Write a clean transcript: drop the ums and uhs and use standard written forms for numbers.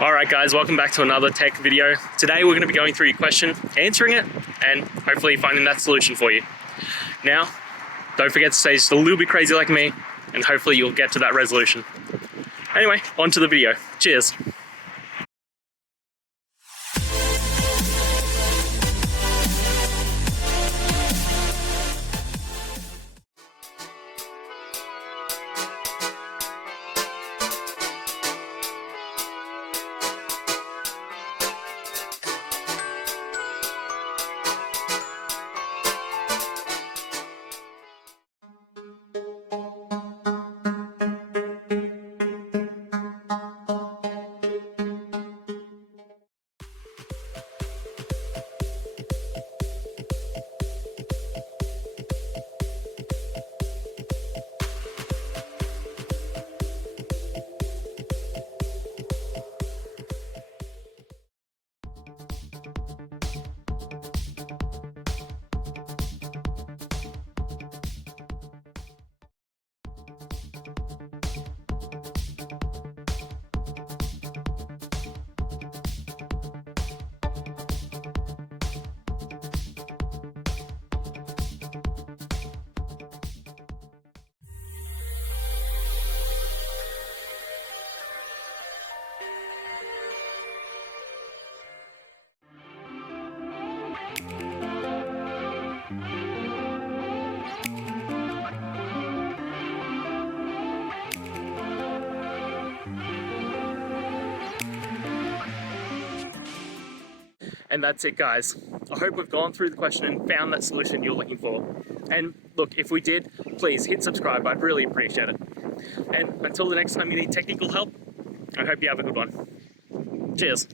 Alright guys, welcome back to another tech video. Today we're going to be going through your question, answering it, and hopefully finding that solution for you. Now, don't forget to stay just a little bit crazy like me, and hopefully you'll get to that resolution. Anyway, on to the video. Cheers! And that's it guys. I hope we've gone through the question and found that solution you're looking for. And look, if we did, please hit subscribe, I'd really appreciate it. And until the next time you need technical help, I hope you have a good one. Cheers.